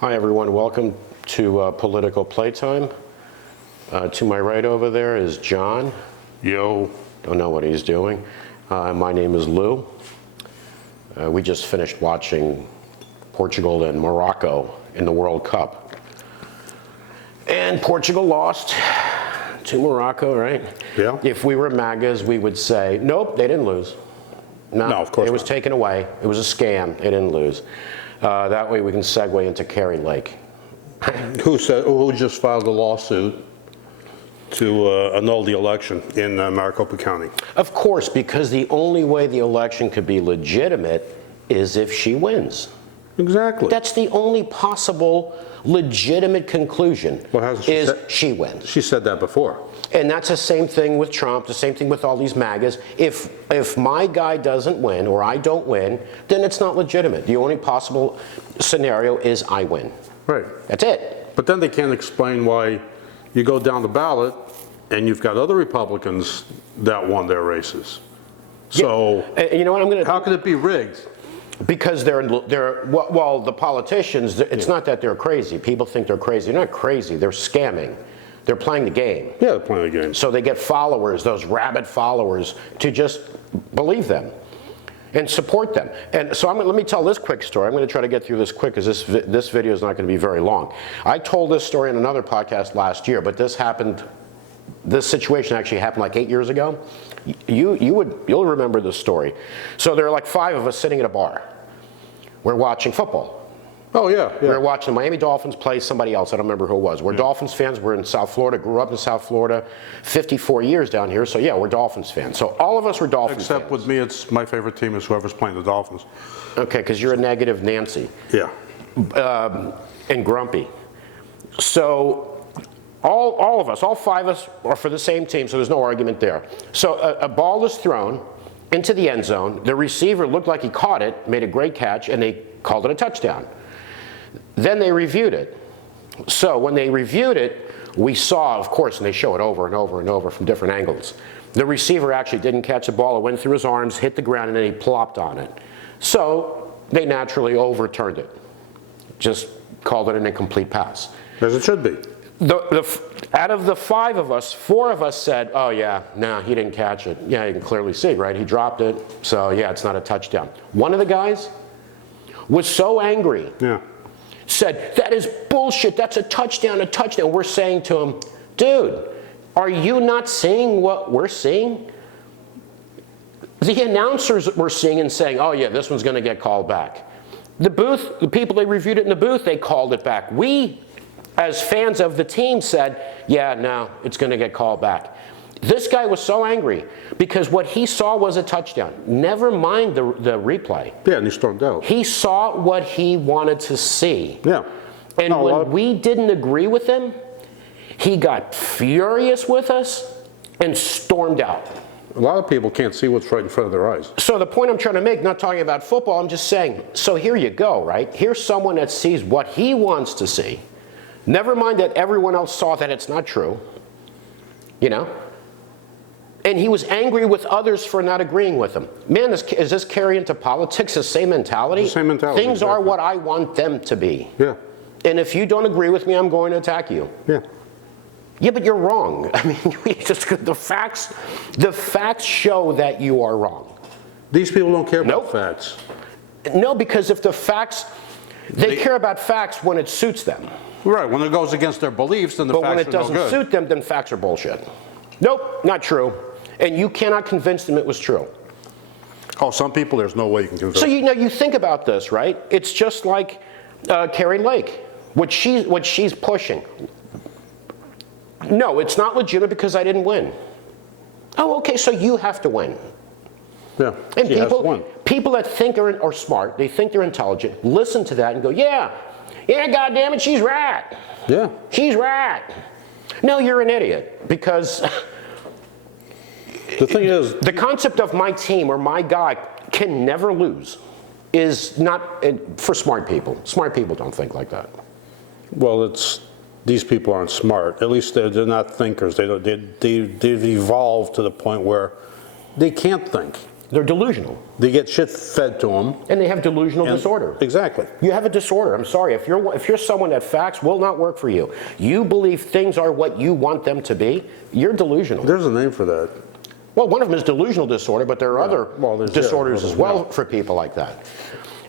Hi everyone, welcome to Political Playtime. To my right over there is John. Yo. Don't know what he's doing. My name is Lou. We just finished watching Portugal and Morocco in the World Cup. And Portugal lost to Morocco, right? Yeah. If we were MAGAs, we would say, nope, they didn't lose. No, of course it was not. taken away. It was a scam. They didn't lose. That way we can segue into Cari Lake. Who just filed a lawsuit to annul the election in Maricopa County? Of course, because the only way the election could be legitimate is if she wins. Exactly. That's the only possible legitimate conclusion, Well, hasn't she is said- she wins. She said that before. And that's the same thing with Trump, the same thing with all these MAGAs. If my guy doesn't win or I don't win, then it's not legitimate. The only possible scenario is I win. Right. That's it. But then they can't explain why you go down the ballot and you've got other Republicans that won their races. So You know what I'm going to... how could it be rigged? Because well, the politicians, it's not that they're crazy. People think they're crazy. They're not crazy. They're scamming. They're playing the game. Yeah, they're playing the game. So they get followers, those rabid followers, to just believe them and support them. And so let me tell this quick story. I'm going to try to get through this quick because this video is not going to be very long. I told this story in another podcast last year, but this situation actually happened like 8 years ago. You'll remember this story. So there are like 5 of us sitting at a bar. We're watching football. Oh, yeah. We were watching the Miami Dolphins play somebody else. I don't remember who it was. We're Dolphins fans. We're in South Florida, grew up in South Florida, 54 years down here. So yeah, we're Dolphins fans. So all of us were Dolphins fans. Except with me, it's my favorite team is whoever's playing the Dolphins. Okay, because you're a negative Nancy. Yeah. And grumpy. So all of us, all 5 of us are for the same team, so there's no argument there. So a ball is thrown into the end zone. The receiver looked like he caught it, made a great catch, and they called it a touchdown. Then they reviewed it. So when they reviewed it, we saw, of course, and they show it over and over and over from different angles, the receiver actually didn't catch the ball. It went through his arms, hit the ground, and then he plopped on it. So they naturally overturned it. Just called it an incomplete pass. As it should be. Out of the 5 of us, 4 of us said, oh yeah, no, he didn't catch it. Yeah, you can clearly see, right? He dropped it, so yeah, it's not a touchdown. One of the guys was so angry. Yeah. Said, that is bullshit, that's a touchdown, a touchdown. We're saying to him, dude, are you not seeing what we're seeing? The announcers were seeing and saying, oh yeah, this one's gonna get called back. The booth, the people they reviewed it in the booth, they called it back. We, as fans of the team, said, yeah, no, it's gonna get called back. This guy was so angry because what he saw was a touchdown. Never mind the replay. Yeah, and he stormed out. He saw what he wanted to see. Yeah. And when we didn't agree with him, he got furious with us and stormed out. A lot of people can't see what's right in front of their eyes. So the point I'm trying to make, not talking about football, I'm just saying, so here you go, right? Here's someone that sees what he wants to see. Never mind that everyone else saw that it's not true, you know? And he was angry with others for not agreeing with him. Man, is this carry into politics the same mentality? The same mentality. Things exactly. are what I want them to be. Yeah. And if you don't agree with me, I'm going to attack you. Yeah. Yeah, but you're wrong. I mean, the facts show that you are wrong. These people don't care about facts. No, because if the facts, they care about facts when it suits them. Right, when it goes against their beliefs, then the facts are no good. But when it doesn't suit them, then facts are bullshit. Nope, not true. And you cannot convince them it was true. Oh, some people, there's no way you can convince. So you think about this, right? It's just like Cari Lake, what she's pushing. No, it's not legitimate because I didn't win. Oh, okay, so you have to win. Yeah, and people that think are smart, they think they're intelligent, listen to that and go, yeah, God damn it, she's right. Yeah. She's right. No, you're an idiot because the thing is, the concept of my team or my guy can never lose is not for smart people. Smart people don't think like that. Well, these people aren't smart. At least they're not thinkers. They've evolved to the point where they can't think. They're delusional. They get shit fed to them. And they have delusional disorder. Exactly. You have a disorder. I'm sorry. If you're someone that facts will not work for you, you believe things are what you want them to be, you're delusional. There's a name for that. Well, one of them is delusional disorder, but there are other disorders as well for people like that.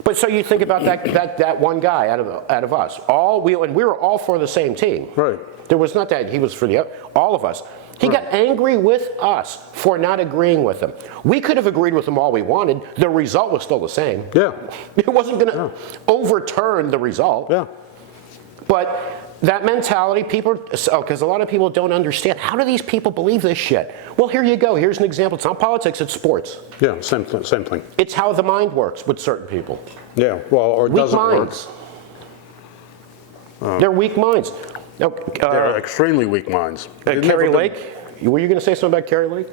But so you think about that one guy out of us. And we were all for the same team. Right. There was not that he was for the other, all of us. He got angry with us for not agreeing with him. We could have agreed with him all we wanted. The result was still the same. Yeah. It wasn't going to overturn the result. Yeah. But that mentality, because a lot of people don't understand, how do these people believe this shit? Well, here you go. Here's an example. It's not politics, it's sports. Yeah, same thing. It's how the mind works with certain people. Yeah, well, or it doesn't minds. work. They're weak minds. Now, They're extremely weak minds. Cari Lake, were you going to say something about Cari Lake?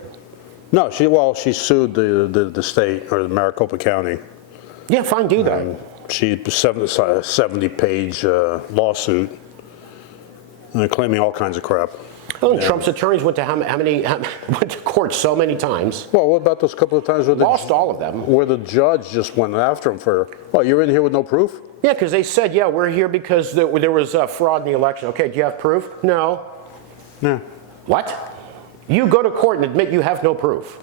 No, she sued the state or the Maricopa County. Yeah, fine, do that. She 70-page lawsuit, claiming all kinds of crap. Oh, and Trump's attorneys went to went to court so many times. Well, what about those couple of times where Lost all of them. where the judge just went after him for, well, you're in here with no proof? Yeah, because they said, yeah, we're here because there was fraud in the election. Okay, do you have proof? No. Yeah. What? You go to court and admit you have no proof.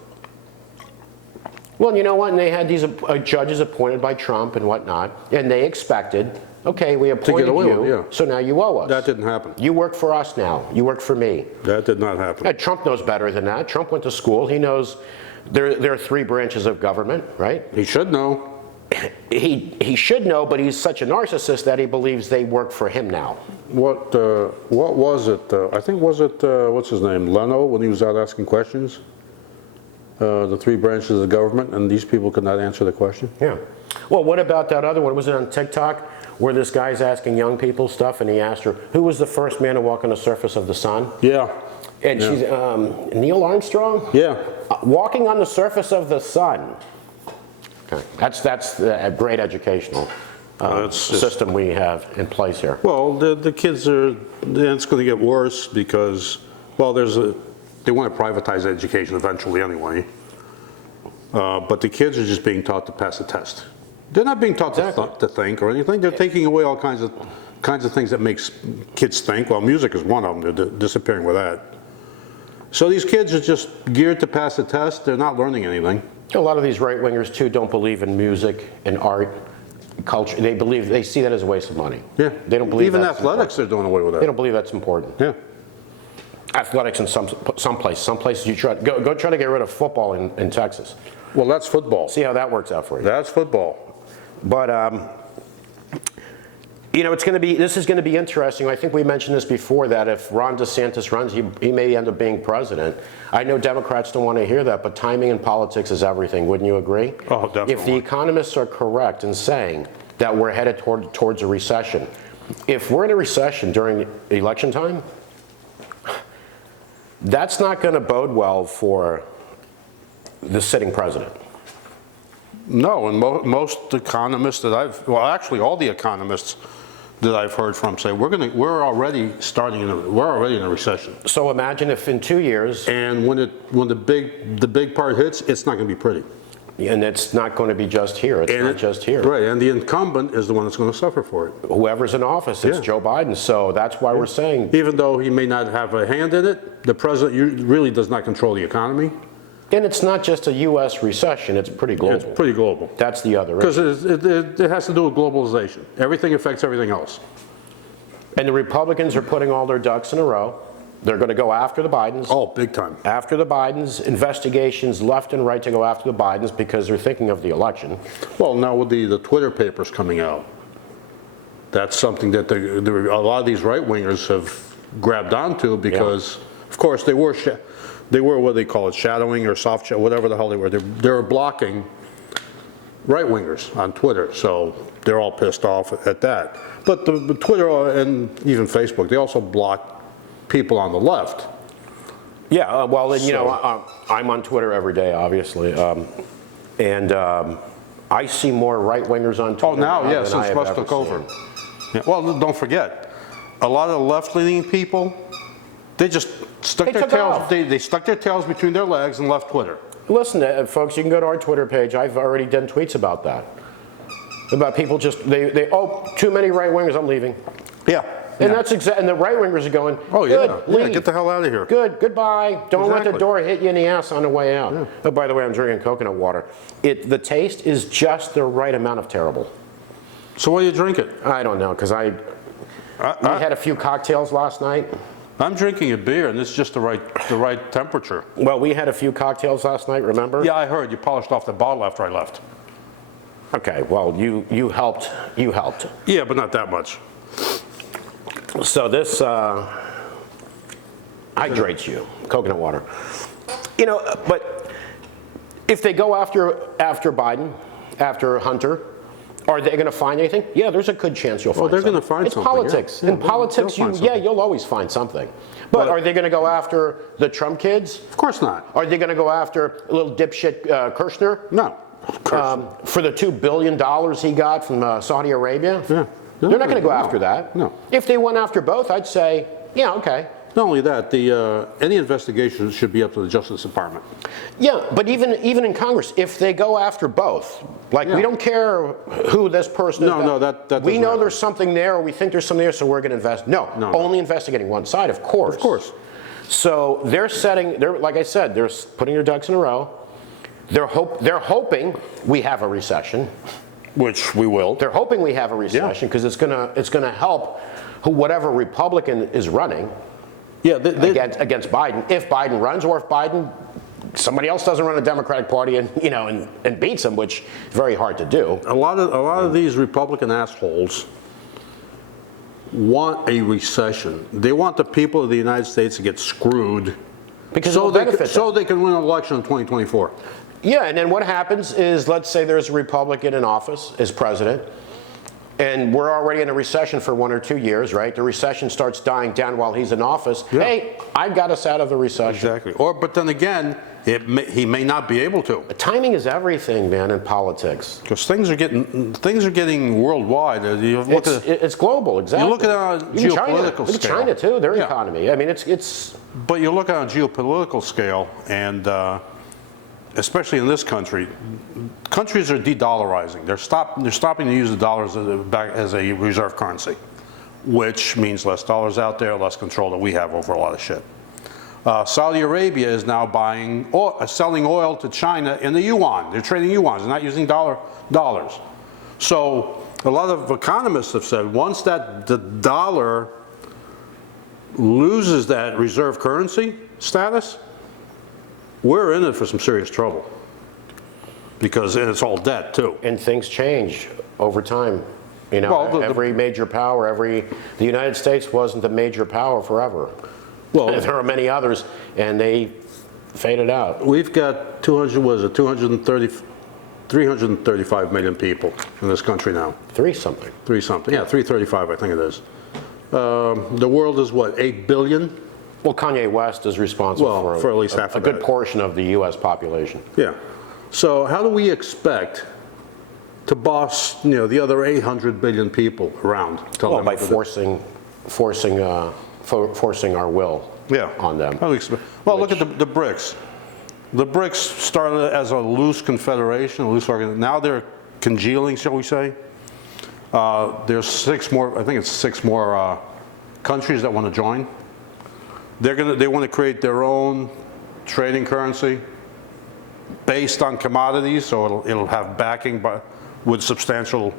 Well, you know what? And they had these judges appointed by Trump and whatnot, and they expected, okay, we appointed you, so now you owe us. That didn't happen. You work for us now. You work for me. That did not happen. Trump knows better than that. Trump went to school. He knows there are 3 branches of government, right? He should know. He should know, but he's such a narcissist that he believes they work for him now. What was it? I think was it what's his name, Leno, when he was out asking questions? The 3 branches of government, and these people could not answer the question. Yeah. Well, what about that other one? Was it on TikTok where this guy's asking young people stuff, and he asked her, "Who was the first man to walk on the surface of the sun?" Yeah. And she's Neil Armstrong. Yeah. Walking on the surface of the sun. Okay. That's a great educational system we have in place here. Well, the kids are, it's going to get worse because, well, they want to privatize education eventually anyway. But the kids are just being taught to pass a test. They're not being taught to think or anything. They're taking away all kinds of things that makes kids think. Well, music is one of them. They're disappearing with that. So these kids are just geared to pass a test. They're not learning anything. A lot of these right-wingers, too, don't believe in music and art, culture. They see that as a waste of money. Yeah. They don't believe even that's athletics, important. they're doing away with that. They don't believe that's important. Yeah. Athletics in some places you go try to get rid of football in Texas. Well, that's football. See how that works out for you. That's football. But this is going to be interesting. I think we mentioned this before, that if Ron DeSantis runs, he may end up being president. I know Democrats don't want to hear that, but timing in politics is everything. Wouldn't you agree? Oh, definitely. If the economists are correct in saying that we're headed towards a recession, if we're in a recession during election time, that's not going to bode well for the sitting president. No, and most economists that actually all the economists that I've heard from say we're already in a recession. So imagine if in 2 years, and when the big part hits, it's not going to be pretty. and it's not going to be just here. It's not just here. Right, and the incumbent is the one that's going to suffer for it. Whoever's in office, it's Joe Biden. So that's why we're saying, even though he may not have a hand in it, the president really does not control the economy. and it's not just a U.S. recession, it's pretty global. It's pretty global. That's the other Because issue. it has to do with globalization. Everything affects everything else. And the Republicans are putting all their ducks in a row. They're going to go after the Bidens. Oh, big time. After the Bidens, investigations left and right to go after the Bidens because they're thinking of the election. Well, now with the Twitter papers coming out, that's something that a lot of these right-wingers have grabbed onto because, of course, they were what they call it, shadowing or soft shadow, whatever the hell they were. They were blocking right-wingers on Twitter, so they're all pissed off at that. But the Twitter and even Facebook, they also block people on the left. Yeah, well, then, you know, I'm on Twitter every day, obviously, and I see more right-wingers on Twitter. Oh, now, yeah, than since I have Russ ever took over. seen. Yeah. Well, don't forget, a lot of the left-leaning people, they just stuck They their took tails. off. They stuck their tails between their legs and left Twitter. Listen, folks, you can go to our Twitter page. I've already done tweets about that. About people just, oh, too many right-wingers, I'm leaving. Yeah. And that's and the right-wingers are going, Oh, good, yeah. leave. Yeah, get the hell out of here. Good, goodbye. Don't let the Exactly. door hit you in the ass on the way out. Yeah. Oh, by the way, I'm drinking coconut water. The taste is just the right amount of terrible. So what do you drink it? I don't know, because we had a few cocktails last night. I'm drinking a beer, and it's just the right temperature. Well, we had a few cocktails last night, remember? Yeah, I heard. You polished off the bottle after I left. Okay, well, you helped. You helped. Yeah, but not that much. So this hydrates you, coconut water. You know, but if they go after Biden, after Hunter, are they going to find anything? Yeah, there's a good chance you'll find they're something. gonna find it's something, politics. yeah. In politics, They'll find something. you'll always find something. But are they going to go after the Trump kids? Of course not. Are they going to go after little dipshit Kirshner? No. For the $2 billion he got from Saudi Arabia? Yeah. They're not going to go after that. No. If they went after both, I'd say, yeah, okay. Not only that, any investigation should be up to the Justice Department. Yeah, but even in Congress, if they go after both, like we don't care who this person is. No, that we doesn't know happen. there's something there, or we think there's something there, so we're going to invest. No, only investigating one side, of course. Of course. So they're like I said, they're putting their ducks in a row. They're hoping we have a recession. Which we will. They're hoping we have a recession because it's gonna help whatever Republican is running. Yeah, Against Biden, if Biden runs, or if somebody else doesn't run a Democratic Party and beats him, which is very hard to do. a lot of these Republican assholes want a recession. They want the people of the United States to get screwed Because so it'll benefit them. they can win an election in 2024. Yeah, and then what happens is, let's say there's a Republican in office as president, and we're already in a recession for 1 or 2 years, right? The recession starts dying down while he's in office. Yeah. Hey, I got us out of the recession. Exactly. But then again, he may not be able to. Timing is everything, man, in politics. Because things are getting worldwide. It's global, exactly. You look at it on a Even geopolitical China. Look at scale. China too, their Yeah. economy. I mean, it's. But you look at it on a geopolitical scale, and especially in this country, countries are de-dollarizing. They're stopping to use the dollars as a reserve currency, which means less dollars out there, less control that we have over a lot of shit. Saudi Arabia is now selling oil to China in the yuan. They're trading yuans. They're not using dollars. So a lot of economists have said once the dollar loses that reserve currency status, we're in it for some serious trouble. And it's all debt too. And things change over time. You know, Well, every major power, the United States wasn't a major power forever. Well, There are many others, and they faded out. we've got 335 million people in this country now. 3-something. 335, I think it is. The world is what, 8 billion? Well, Kanye West is responsible For at least half a of good that. portion of the U.S. population. Yeah. So how do we expect to boss, the other 800 billion people around? Well, by forcing our will on them. How do we expect? Well, look at the BRICS. The BRICS started as a loose confederation, a loose organization. Now they're congealing, shall we say? There's 6 more. I think it's 6 more countries that want to join. They want to create their own trading currency based on commodities, so it'll have backing with substantial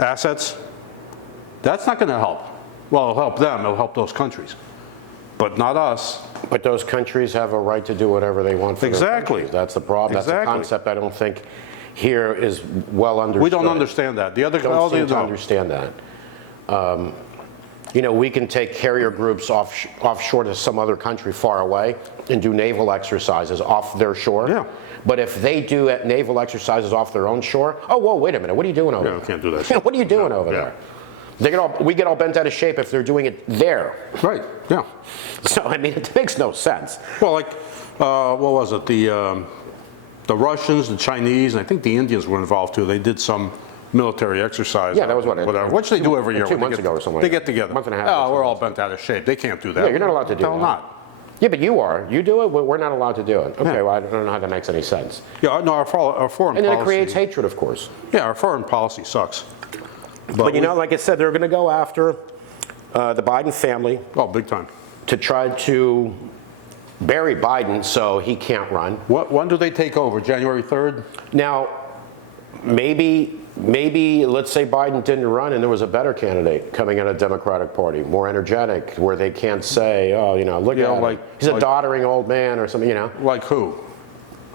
assets. That's not going to help. Well, it'll help them. It'll help those countries, but not us. But those countries have a right to do whatever they want for their Exactly. countries. That's the problem. That's Exactly. a concept I don't think here is well understood. We don't understand that. The other Don't seem to understand that. We can take carrier groups offshore to some other country far away and do naval exercises off their shore. Yeah. But if they do naval exercises off their own shore, oh, whoa, wait a minute, what are you doing over there? we can't do that. What are you doing over there? We get all bent out of shape if they're doing it there. Right. Yeah. So, I mean, it makes no sense. Well, like, what was it? The Russians, the Chinese, and I think the Indians were involved too. They did some military exercise. Yeah, that was whatever. Which they do every year. 2 months ago or something They like get that. together. Month and a half Oh, or we're all something. bent out of shape. They can't do that. Yeah, you're not allowed to do No, that. not. Yeah, but you are. You do it, we're not allowed to do it. Okay, well, I don't know how that makes any sense. Yeah, no, our foreign policy. And then it creates hatred, of course. Yeah, our foreign policy sucks. But you know, like I said, they're going to go after the Biden family. Oh, big time. To try to bury Biden so he can't run. When do they take over? January 3rd? Now, maybe let's say Biden didn't run and there was a better candidate coming out of the Democratic Party, more energetic, where they can't say, oh, you know, look at him. He's a doddering old man or something, you know. Like who?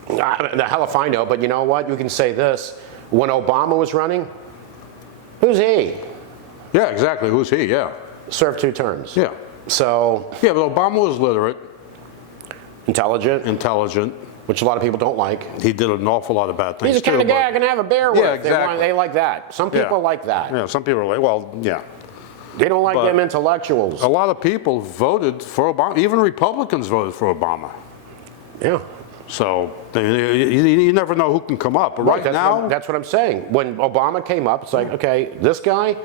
The hell if I know, but you know what? You can say this. When Obama was running, who's he? Yeah, exactly. Who's he? Yeah. Served 2 terms. Yeah. So. Yeah, but Obama was literate. Intelligent. Which a lot of people don't like. He did an awful lot of bad things. He's the kind of guy I can have a beer with. Yeah, exactly. They like that. Some people like that. Yeah, some people are like, well, yeah. They don't like them intellectuals. A lot of people voted for Obama. Even Republicans voted for Obama. Yeah. So you never know who can come up. But right now, that's what I'm saying. When Obama came up, it's like, okay, this guy,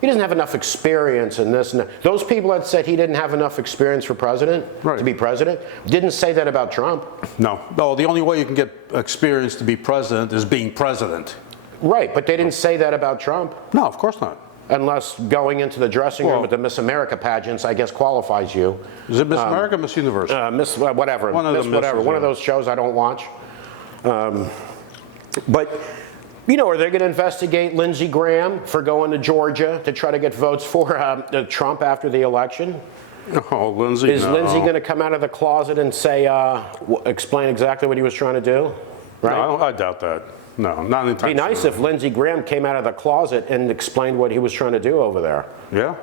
he doesn't have enough experience in this. And those people that said he didn't have enough experience for president, to be president, didn't say that about Trump. No, the only way you can get experience to be president is being president. Right, but they didn't say that about Trump. No, of course not. Unless going into the dressing room with the Miss America pageants, I guess, qualifies you. Is it Miss America or Miss Universe? Miss whatever. One of Miss whatever. One of those shows I don't watch. But, you know, are they going to investigate Lindsey Graham for going to Georgia to try to get votes for Trump after the election? Oh, Lindsey. Is Lindsey going to come out of the closet and say, explain exactly what he was trying to do? Right? No, I doubt that. No, not anytime soon. It'd be nice if Lindsey Graham came out of the closet and explained what he was trying to do over there. Yeah.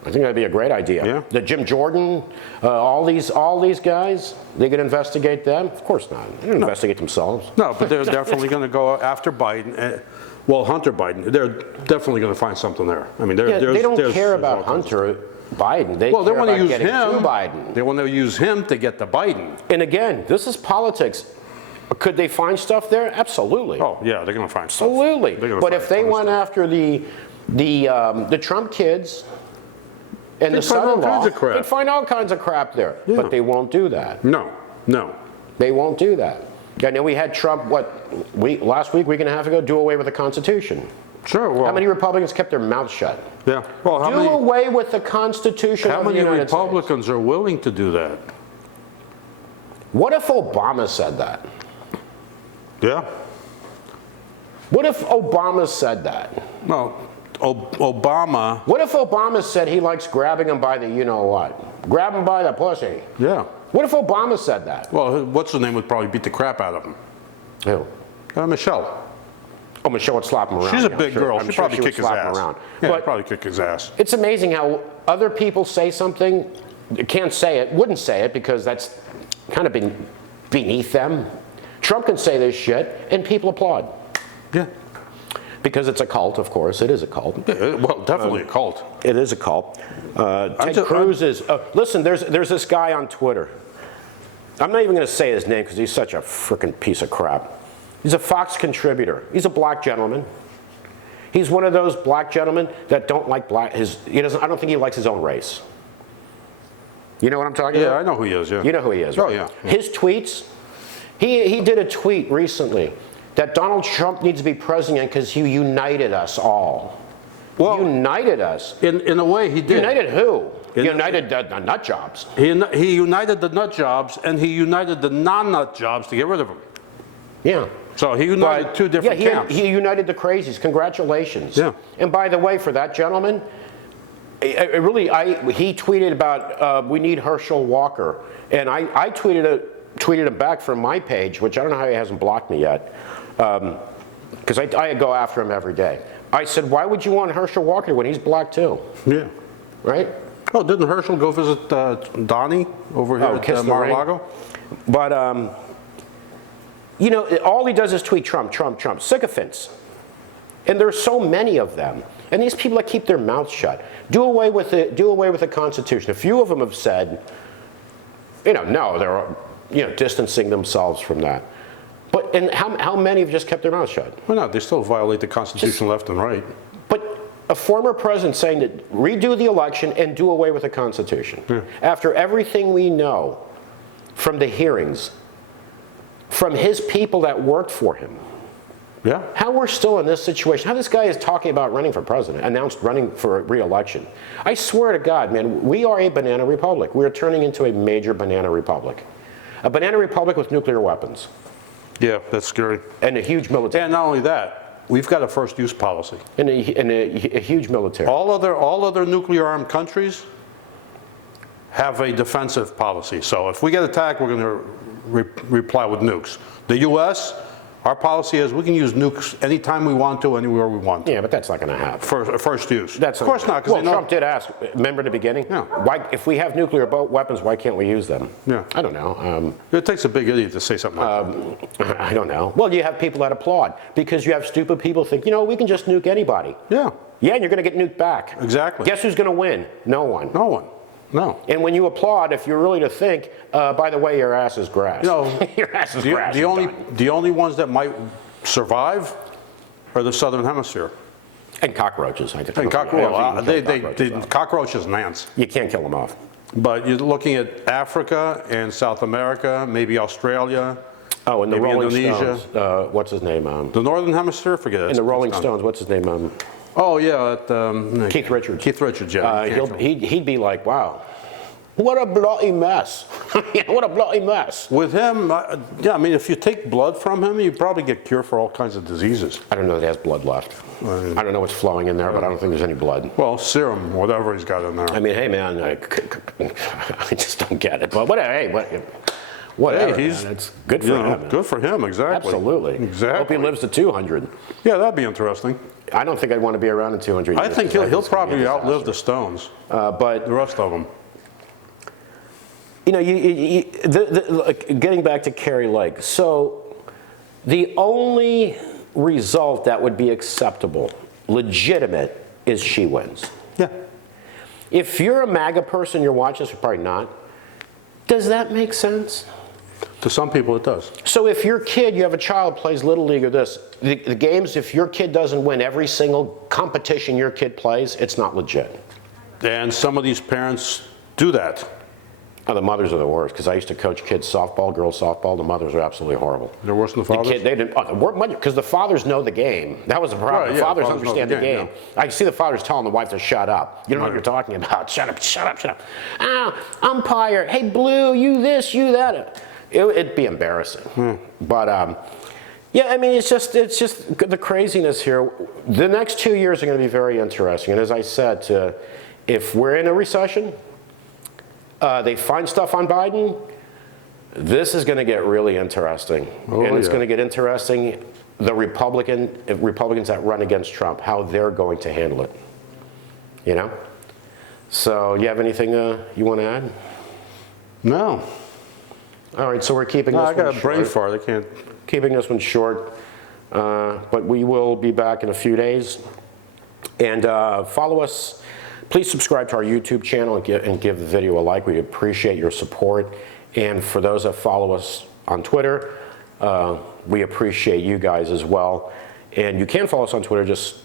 I think that'd be a great idea. Yeah. The Jim Jordan, all these guys, they could investigate them? Of course not. They don't investigate themselves. No, but they're definitely going to go after Biden. Well, Hunter Biden. They're definitely going to find something there. I mean, they don't care about Hunter Biden. They care want to about use getting him. to Biden. They want to use him to get to Biden. And again, this is politics. Could they find stuff there? Absolutely. Oh yeah, they're going to find stuff. Absolutely. But if they went after the Trump kids and the son-in-law, they'd find all kinds of crap there. Yeah. But they won't do that. No. They won't do that. And then we had Trump, last week and a half ago, do away with the Constitution. Sure. Well, how many Republicans kept their mouths shut? Yeah. Well, do away with the Constitution of the United States. How many Republicans are willing to do that? What if Obama said that? Yeah. What if Obama said that? Well, Obama. What if Obama said he likes grabbing him by the you-know-what? Grab him by the pussy. Yeah. What if Obama said that? Well, what's her name would probably beat the crap out of him. Who? Michelle. Oh, Michelle would slap him around. She's a big girl. She'd probably kick his ass. Yeah, but probably kick his ass. It's amazing how other people say something, can't say it, wouldn't say it because that's kind of been beneath them. Trump can say this shit and people applaud. Yeah. Because it's a cult, of course. It is a cult. Yeah, well, definitely a cult. It is a cult. Ted Cruz is... listen, there's this guy on Twitter. I'm not even going to say his name because he's such a freaking piece of crap. He's a Fox contributor. He's a black gentleman. He's one of those black gentlemen that don't like black... I don't think he likes his own race. You know what I'm talking about? Yeah, I know who he is, yeah. You know who he is, right? Oh, yeah. His tweets... He did a tweet recently that Donald Trump needs to be president because he united us all. Well, united us. In a way, he did. United who? United the nut jobs. He united the nut jobs, and he united the non-nut jobs to get rid of them. Yeah. So he united two different camps. He united the crazies. Congratulations. Yeah. And by the way, for that gentleman, he tweeted about we need Herschel Walker, and I tweeted him back from my page, which I don't know how he hasn't blocked me yet, because I go after him every day. I said, why would you want Herschel Walker when he's black too? Yeah. Right? Oh, didn't Herschel go visit Donnie over here at Mar-a-Lago? But, you know, all he does is tweet Trump, Trump, Trump. Sycophants. And there's so many of them. And these people that keep their mouths shut. Do away with the Constitution. A few of them have said, no, they're distancing themselves from that. And how many have just kept their mouths shut? Well, no, they still violate the Constitution left and right. But A former president saying that redo the election and do away with the Constitution. After everything we know from the hearings, from his people that worked for him, Yeah. how we're still in this situation, how this guy is talking about running for president, announced running for re-election. I swear to God, man, we are a banana republic. We are turning into a major banana republic. A banana republic with nuclear weapons. Yeah, that's scary. And a huge military. And not only that, we've got a first use policy. And a huge military. All other nuclear armed countries have a defensive policy. So if we get attacked, we're going to reply with nukes. The US, our policy is we can use nukes anytime we want to, anywhere we want to. Yeah, but that's not going to happen. First use. That's of course not. Well, Trump did ask, remember the beginning? Yeah. Why, if we have nuclear weapons, why can't we use them? Yeah. I don't know. It takes a big idiot to say something like that. I don't know. Well, you have people that applaud because you have stupid people think, you know, we can just nuke anybody. Yeah. Yeah, and you're going to get nuked back. Exactly. Guess who's going to win? No one. No one. No. And when you applaud, if you're really to think, by the way, your ass is grass. You know, your ass is grass. the only ones that might survive are the southern hemisphere. And cockroaches. I think. And cockroaches. cockroaches and ants. You can't kill them off. But you're looking at Africa and South America, maybe Australia. Oh, and the maybe Rolling Indonesia. Stones. What's his name? The northern hemisphere, forget it. In the Rolling Stones, what's his name? Oh yeah, Keith Richards. Keith Richards, yeah. He'd be like, wow, what a bloody mess. What a bloody mess. With him, yeah, I mean, if you take blood from him, you probably get cure for all kinds of diseases. I don't know that he has blood left. I don't know what's flowing in there, but I don't think there's any blood. Well, serum, whatever he's got in there. I mean, hey man, I just don't get it. But whatever, Hey, man. It's good for him. Man. Good for him, exactly. Absolutely. Exactly. Hope he lives to 200. Yeah, that'd be interesting. I don't think I'd want to be around in 200 years. I think he'll probably outlive the Stones, but the rest of them. You know, getting back to Cari Lake. So the only result that would be acceptable, legitimate, is she wins. Yeah. If you're a MAGA person, you're watching this, you're probably not. Does that make sense? To some people it does. So if your kid, you have a child plays Little League or this, the games, if your kid doesn't win every single competition your kid plays, it's not legit. And some of these parents do that. Oh, the mothers are the worst, because I used to coach kids softball, girls softball. The mothers are absolutely horrible. They're worse than the fathers? They didn't, because the fathers know the game. That was the problem. Right, the yeah, fathers fathers know understand the the game, game. I see the fathers telling the wife to shut up. You don't know what Right. you're talking about. Shut up, shut up, shut up. Oh, umpire, hey, Blue, you this, you that. It'd be embarrassing. But, yeah, I mean, it's just the craziness here. The next 2 years are going to be very interesting. And as I said, if we're in a recession, they find stuff on Biden, this is going to get really interesting. And it's going to get interesting, the Republicans that run against Trump, how they're going to handle it. You know? So, you have anything you want to add? No. All right, so we're keeping this I one got a short. brain fart. I can't. Keeping this one short, but we will be back in a few days. And follow us. Please subscribe to our YouTube channel and give the video a like. We'd appreciate your support. And for those that follow us on Twitter, we appreciate you guys as well. And you can follow us on Twitter. Just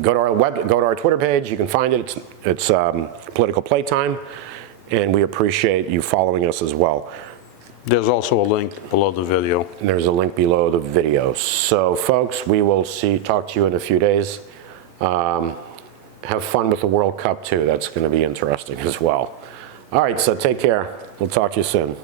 go to our Twitter page. You can find it. It's Political Playtime. And we appreciate you following us as well. There's also a link below the video. And there's a link below the video. So folks, we will talk to you in a few days. Have fun with the World Cup too. That's going to be interesting as well. All right, so take care. We'll talk to you soon.